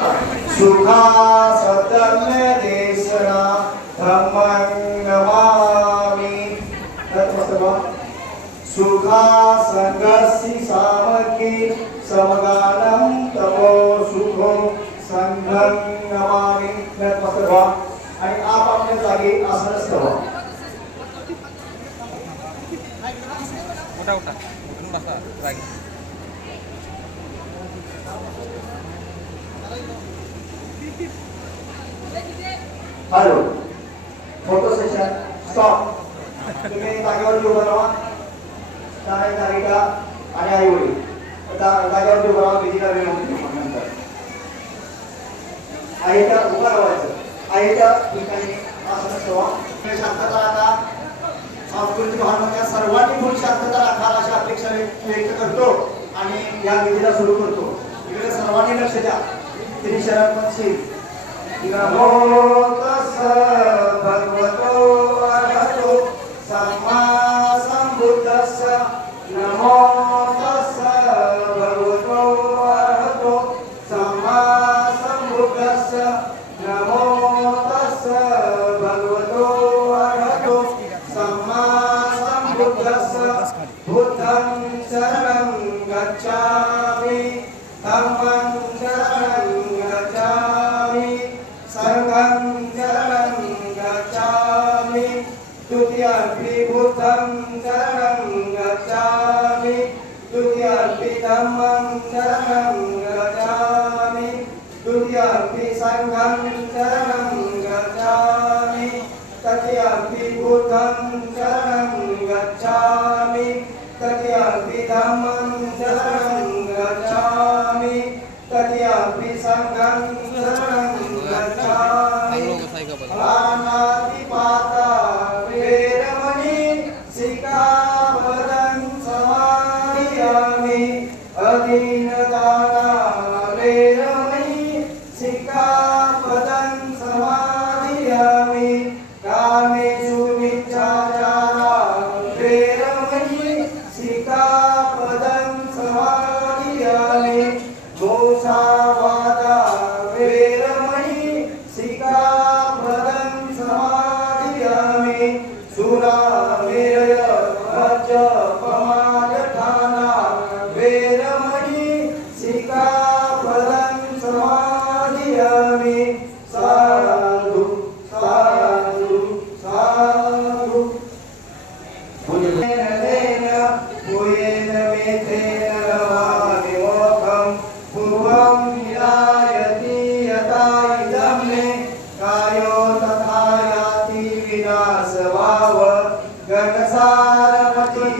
सुखा सतम्य देशना धम्मं नमामि तत्वसवा सुखा संगस्सी सामकी समगानं तपो सुखो संघं नमामि तत्वसवा आणि आपापल्या जागी आसनस्थ व्हा उठा उठा उठून बसा जागी हॅलो फोटो सेशन स्टॉप तुम्ही जागेवर उभं राहा तारीख तारीखा आणि आई वडील जागेवर उभं राहा विधी करावी नंतर आईच्या उभं राहायचं आईच्या ठिकाणी आसन ठेवा शांतता राखा सांस्कृतिक भावनांच्या सर्वांनी खूप शांतता राखाल अशी अपेक्षा व्यक्त करतो आणि या विधीला सुरू करतो इकडे सर्वांनी लक्ष द्या श्री शरण पंथी नमो तस्स भगवतो अरहतो सम्मा संबुद्धस्स नमो तस्स भगवतो अरहतो सम्मा संबुद्धस्स नमो तस्स भगवतो अरहतो सम्मा संबुद्धस्स बुद्धं शरणं गच्छामि धम्मं शरणं गच्छामि संघं शरणं गच्छामि द्वितीयंपि बुद्धं शरणं गच्छामि तृतीयंपि धम्मं शरणं गच्छामि तृतीयंपि संघं शरणं गच्छामि तृतीयंपि बुद्धं शरणं गच्छामि तृतीयंपि धम्मं शरणं गच्छामि तृतीयंपि संघं शरणं गच्छामि पानातिपाता वेरमणि सिक्खापदं समादयामि अधीनदाना वेरमणि सिक्खापदं समादयामि कामेषु मिथ्याचारा वेरमणि सिक्खापदं समादयामि मोक्षावादा वेरमणि सिक्खापदं समादयामि सुरामेरय मज्जपमादठाना वेरमणि सिक्खापदं समादयामि साधु साधु साधु भुजेन भुजेन मेथेन रमामि मोक्षं पूर्वं विलायति यथा इदं मे कायो तथा याति विनाशभाव गणसारपतिवेन